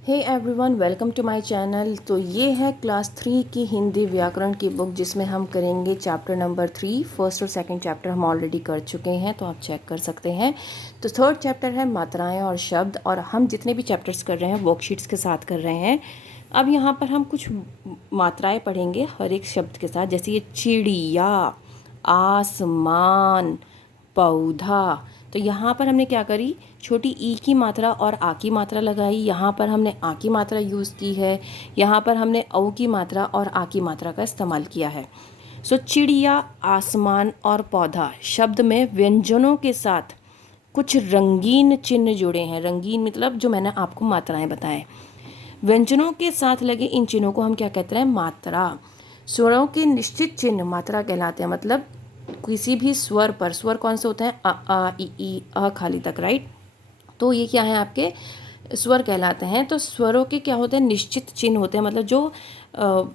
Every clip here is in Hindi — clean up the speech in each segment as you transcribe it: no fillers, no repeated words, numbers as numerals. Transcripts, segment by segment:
Hey everyone, welcome to my channel. तो ये है क्लास 3 की हिंदी व्याकरण की बुक, जिसमें हम करेंगे चैप्टर नंबर 3। फर्स्ट और सेकंड चैप्टर हम ऑलरेडी कर चुके हैं, तो आप चेक कर सकते हैं। तो थर्ड चैप्टर है मात्राएं और शब्द, और हम जितने भी चैप्टर्स कर रहे हैं वर्कशीट्स के साथ कर रहे हैं। अब यहाँ पर हम कुछ मात्राएं पढ़ेंगे हर एक शब्द के साथ, जैसे ये चिड़िया, आसमान, पौधा। तो यहाँ पर हमने क्या करी, छोटी ई की मात्रा और आ की मात्रा लगाई। यहाँ पर हमने आ की मात्रा यूज़ की है, यहाँ पर हमने औ की मात्रा और आ की मात्रा का इस्तेमाल किया है। सो चिड़िया, आसमान और पौधा शब्द में व्यंजनों के साथ कुछ रंगीन चिन्ह जुड़े हैं। रंगीन मतलब जो मैंने आपको मात्राएं बताएं। व्यंजनों के साथ लगे इन चिन्हों को हम क्या कहते हैं, मात्रा। स्वरों के निश्चित चिन्ह मात्रा कहलाते हैं। मतलब किसी भी स्वर पर, स्वर कौन से होते हैं, अ आ इ ई अ खाली तक, राइट। तो ये क्या है, आपके स्वर कहलाते हैं। तो स्वरों के क्या होते हैं, निश्चित चिन्ह होते हैं। मतलब जो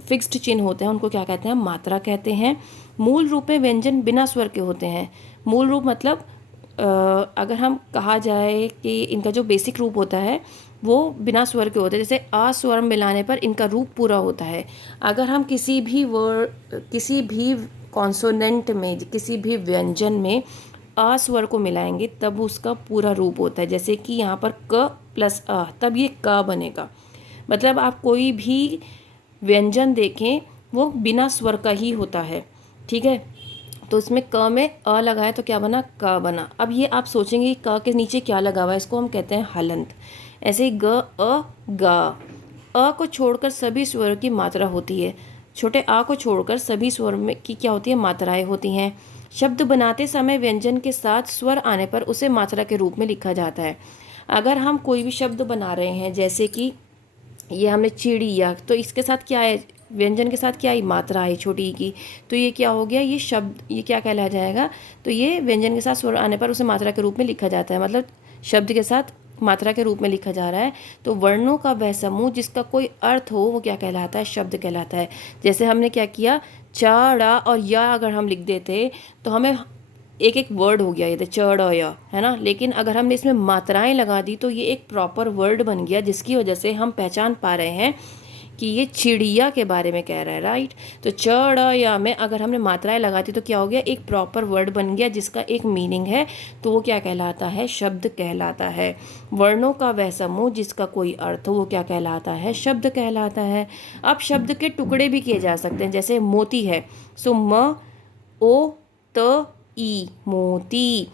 फिक्स्ड चिन्ह होते हैं उनको क्या कहते हैं, मात्रा कहते हैं। मूल रूप में व्यंजन बिना स्वर के होते हैं। मूल रूप मतलब अगर हम कहा जाए कि इनका जो बेसिक रूप होता है वो बिना स्वर के होते हैं। जैसे आ स्वर मिलाने पर इनका रूप पूरा होता है। अगर हम किसी भी वर्ड, किसी भी कॉन्सोनेंट में, किसी भी व्यंजन में अ स्वर को मिलाएंगे तब उसका पूरा रूप होता है। जैसे कि यहाँ पर क प्लस अ, तब ये क बनेगा। मतलब आप कोई भी व्यंजन देखें वो बिना स्वर का ही होता है, ठीक है। तो इसमें क में अ लगाए तो क्या बना, क बना। अब ये आप सोचेंगे कि क के नीचे क्या लगा हुआ है, इसको हम कहते हैं हलंत। ऐसे ही ग अ गा। अ को छोड़कर सभी स्वर की मात्रा होती है। छोटे आ को छोड़कर सभी स्वर में की क्या होती है, मात्राएं होती हैं। शब्द बनाते समय व्यंजन के साथ स्वर आने पर उसे मात्रा के रूप में लिखा जाता है। अगर हम कोई भी शब्द बना रहे हैं, जैसे कि ये हमने चिड़िया, तो इसके साथ क्या है, व्यंजन के साथ क्या है, मात्रा है छोटी की। तो ये क्या हो गया, ये शब्द, ये क्या कहला जाएगा, तो ये व्यंजन के साथ स्वर आने पर उसे मात्रा के रूप में लिखा जाता है। मतलब शब्द के साथ मात्रा के रूप में लिखा जा रहा है। तो वर्णों का वह समूह जिसका कोई अर्थ हो वो क्या कहलाता है, शब्द कहलाता है। जैसे हमने क्या किया, चा ड़ा और या अगर हम लिख देते तो हमें एक एक वर्ड हो गया, ये तो च ड़ य, है ना। लेकिन अगर हमने इसमें मात्राएं लगा दी तो ये एक प्रॉपर वर्ड बन गया, जिसकी वजह से हम पहचान पा रहे हैं कि ये चिड़िया के बारे में कह रहा है, राइट। तो च ड़ य में अगर हमने मात्राएं लगा दी तो क्या हो गया, एक प्रॉपर वर्ड बन गया जिसका एक मीनिंग है। तो वो क्या कहलाता है, शब्द कहलाता है। वर्णों का वह समूह जिसका कोई अर्थ हो वो क्या कहलाता है, शब्द कहलाता है। अब शब्द के टुकड़े भी किए जा सकते हैं, जैसे मोती है, सो म ओ त ई, मोती।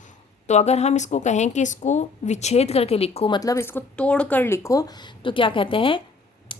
तो अगर हम इसको कहें कि इसको विच्छेद करके लिखो, मतलब इसको तोड़ कर लिखो, तो क्या कहते हैं,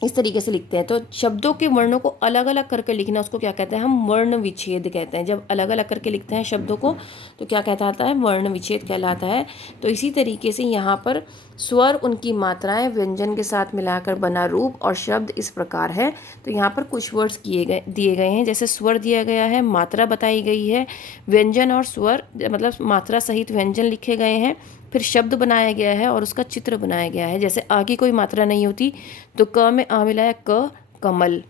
इस तरीके से लिखते हैं। तो शब्दों के वर्णों को अलग अलग करके लिखना, उसको क्या कहते हैं, हम वर्ण विच्छेद कहते हैं। जब अलग अलग करके लिखते हैं शब्दों को तो क्या कहलाता है, वर्ण विच्छेद कहलाता है। तो इसी तरीके से यहाँ पर स्वर, उनकी मात्राएं, व्यंजन के साथ मिलाकर बना रूप और शब्द इस प्रकार है। तो यहाँ पर कुछ वर्ड्स दिए गए हैं, जैसे स्वर दिया गया है, मात्रा बताई गई है, व्यंजन और स्वर मतलब मात्रा सहित व्यंजन लिखे गए हैं, फिर शब्द बनाया गया है और उसका चित्र बनाया गया है। जैसे आ की कोई मात्रा नहीं होती तो क में आ मिलाया क, कमल।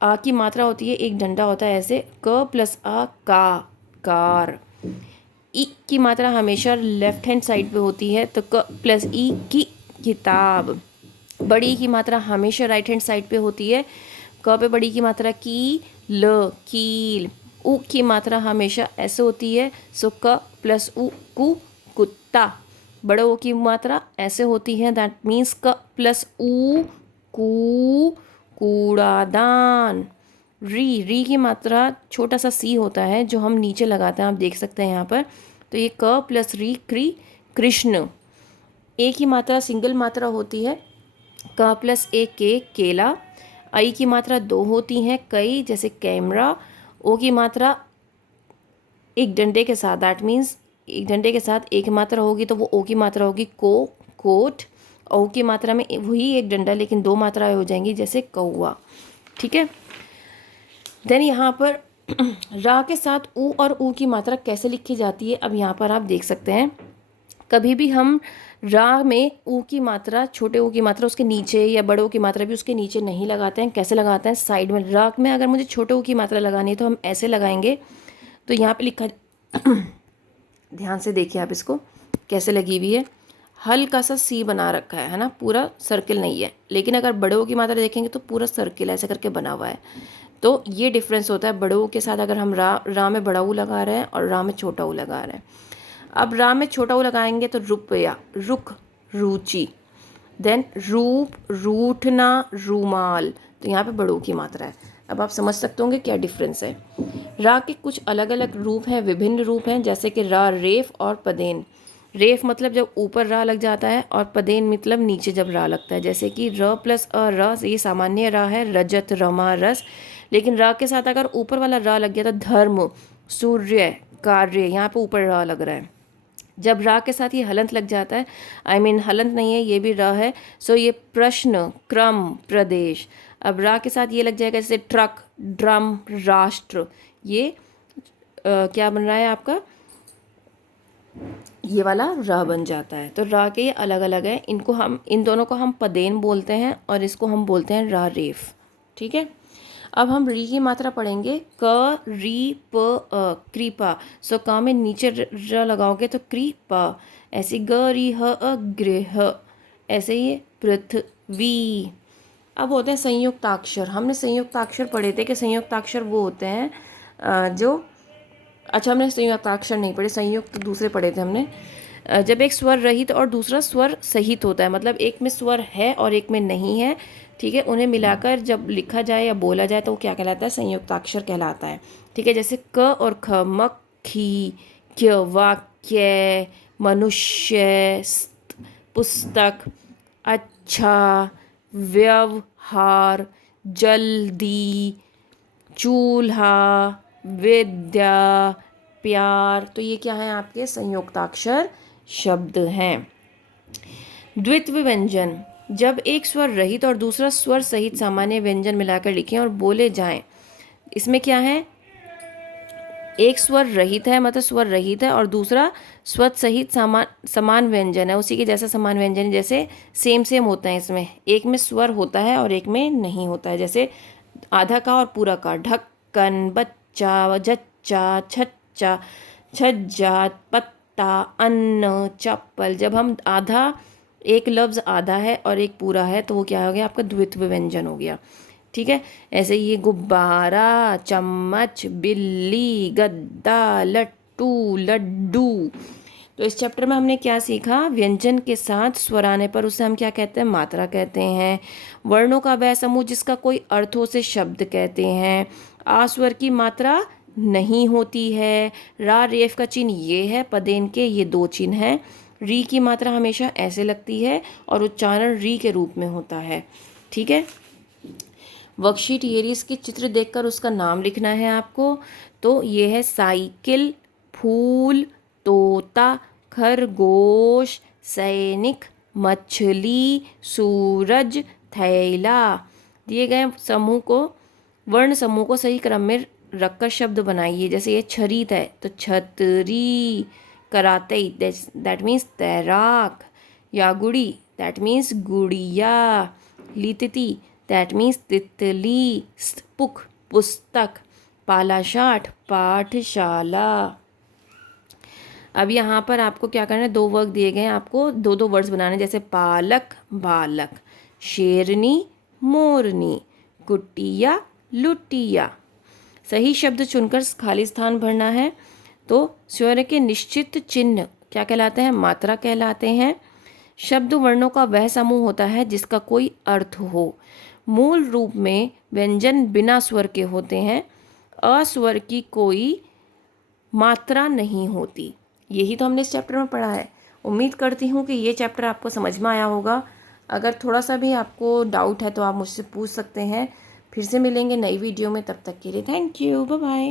आ की मात्रा होती है, एक डंडा होता है ऐसे, क प्लस आ, का, कार। ई की मात्रा हमेशा लेफ्ट हैंड साइड पे होती है, तो क प्लस ई की, किताब। बड़ी की मात्रा हमेशा राइट हैंड साइड पे होती है, क पे बड़ी की मात्रा की, ल, कील। उ की मात्रा हमेशा ऐसे होती है, सो क प्लस उ, कु, कुत्ता। बड़े ओ की मात्रा ऐसे होती है, दैट मीन्स क प्लस उ, कू, कूड़ादान। री की मात्रा छोटा सा सी होता है जो हम नीचे लगाते हैं, आप देख सकते हैं यहाँ पर। तो ये क प्लस री, क्री, कृष्ण। ए की मात्रा सिंगल मात्रा होती है, क प्लस ए, के, केला। आई की मात्रा दो होती हैं, कई, जैसे कैमरा। ओ की मात्रा एक डंडे के साथ, दैट मीन्स एक डंडे के साथ एक मात्रा होगी तो वो ओ की मात्रा होगी, को, कोट। ओ की मात्रा में वही एक डंडा लेकिन दो मात्राएं हो जाएंगी, जैसे कौआ, ठीक है। देन यहाँ पर रा के साथ ऊ और ऊ की मात्रा कैसे लिखी जाती है, अब यहाँ पर आप देख सकते हैं। कभी भी हम रा में ऊ की मात्रा, छोटे ऊ की मात्रा उसके नीचे या बड़े ऊ की मात्रा भी उसके नीचे नहीं लगाते हैं। कैसे लगाते हैं, साइड में। रा में अगर मुझे छोटे ऊ की मात्रा लगानी है तो हम ऐसे लगाएंगे। तो यहाँ पे लिखा ध्यान से देखिए आप इसको कैसे लगी हुई है, हल्का सा सी बना रखा है ना, पूरा सर्किल नहीं है। लेकिन अगर बड़े ओ की मात्रा देखेंगे तो पूरा सर्किल ऐसे करके बना हुआ है। तो ये डिफरेंस होता है बड़े ओ के साथ। अगर हम रा में बड़ा ऊ लगा रहे हैं और रा में छोटा ऊ लगा रहे हैं। अब रा में छोटा ऊ लगाएंगे तो रुपया, रुक, रुचि। देन रूप, रूठना, रूमाल। तो यहाँ पे बड़ों की मात्रा है। अब आप समझ सकते होंगे क्या डिफरेंस है। रा के कुछ अलग अलग रूप हैं, विभिन्न रूप हैं, जैसे कि रा रेफ और पदेन। रेफ मतलब जब ऊपर रा लग जाता है और पदेन मतलब नीचे जब रा लगता है। जैसे कि र प्लस अ र, ये सामान्य रा है, रजत, रमा, रस। लेकिन रा के साथ अगर ऊपर वाला रा लग गया तो धर्म, सूर्य, कार्य, यहाँ पे ऊपर रा लग रहा है। जब रा के साथ ये हलंत लग जाता है, हलंत नहीं है, ये भी रा है, सो ये प्रश्न, क्रम, प्रदेश। अब रा के साथ ये लग जाएगा, जैसे ट्रक, ड्रम, राष्ट्र। ये क्या बन रहा है आपका, ये वाला रा बन जाता है। तो रा के ये अलग अलग है। इन दोनों को हम पदेन बोलते हैं और इसको हम बोलते हैं रा रेफ। ठीक है। अब हम री की मात्रा पढ़ेंगे, क, री, प, अ, कृपा। सो क में नीचे र लगाओगे तो कृपा। ऐसे ग, री, ह, अ, गृह। ऐसे ही पृथ्वी। अब होते हैं संयुक्ताक्षर। हमने संयुक्ताक्षर पढ़े थे कि संयुक्ताक्षर वो होते हैं जो, अच्छा हमने संयुक्ताक्षर नहीं पढ़े, संयुक्त दूसरे पढ़े थे हमने। जब एक स्वर रहित और दूसरा स्वर सहित होता है, मतलब एक में स्वर है और एक में नहीं है, ठीक है, उन्हें मिलाकर जब लिखा जाए या बोला जाए तो वो क्या कहलाता है, संयुक्ताक्षर कहलाता है। ठीक है। जैसे क और ख, मक्खी, क्य, वाक्य, मनुष्य, पुस्तक, अच्छा, व्यवहार, जल्दी, चूल्हा, विद्या, प्यार। तो ये क्या है आपके संयुक्ताक्षर शब्द हैं। द्वित्व व्यंजन, जब एक स्वर रहित और दूसरा स्वर सहित सामान्य व्यंजन मिलाकर लिखें और बोले जाएं। इसमें क्या है, एक स्वर रहित है, मतलब स्वर रहित है, और दूसरा स्वर सहित समान व्यंजन है, उसी के जैसा समान व्यंजन है। जैसे सेम सेम होता है इसमें, एक में स्वर होता है और एक में नहीं होता है। जैसे आधा का और पूरा का, ढक्कन, बच्चा, जच्चा, छच्चा, छज्जा, पत्ता, अन्न, चप्पल। जब हम आधा, एक लफ्ज़ आधा है और एक पूरा है तो वो क्या हो गया आपका, द्वित्व व्यंजन हो गया। ठीक है। ऐसे ये गुब्बारा, चम्मच, बिल्ली, गद्दा, लट्टू, लड्डू। तो इस चैप्टर में हमने क्या सीखा, व्यंजन के साथ स्वर आने पर उसे हम क्या कहते हैं, मात्रा कहते हैं। वर्णों का वह समूह जिसका कोई अर्थ हो उसे शब्द कहते हैं। आ स्वर की मात्रा नहीं होती है। रा रेफ का चिन्ह ये है, पदेन के ये दो चिन्ह हैं। री की मात्रा हमेशा ऐसे लगती है और उच्चारण री के रूप में होता है। ठीक है। वर्कशीट ये रही, इसकी चित्र देखकर उसका नाम लिखना है आपको। तो ये है साइकिल, फूल, तोता, खरगोश, सैनिक, मछली, सूरज, थैला। दिए गए समूह को, वर्ण समूह को सही क्रम में रखकर शब्द बनाइए। जैसे ये छरीत है तो छतरी, कराते दैट मीन्स तैराक, यागुड़ी दैट मीन्स गुड़िया, लितिति दैट मीन्स तितली, पुक पुस्तक, पालाशाठ पाठशाला। अब यहाँ पर आपको क्या करना है, दो वर्ग दिए गए हैं, आपको दो दो वर्ड्स बनाने, जैसे पालक, बालक, शेरनी, मोरनी, कुटिया, लुटिया। सही शब्द चुनकर खाली स्थान भरना है। तो स्वर के निश्चित चिन्ह क्या कहलाते हैं, मात्रा कहलाते हैं। शब्द वर्णों का वह समूह होता है जिसका कोई अर्थ हो। मूल रूप में व्यंजन बिना स्वर के होते हैं। अस्वर की कोई मात्रा नहीं होती। यही तो हमने इस चैप्टर में पढ़ा है। उम्मीद करती हूँ कि ये चैप्टर आपको समझ में आया होगा। अगर थोड़ा सा भी आपको डाउट है तो आप मुझसे पूछ सकते हैं। फिर से मिलेंगे नई वीडियो में, तब तक के लिए थैंक यू, बाय बाय।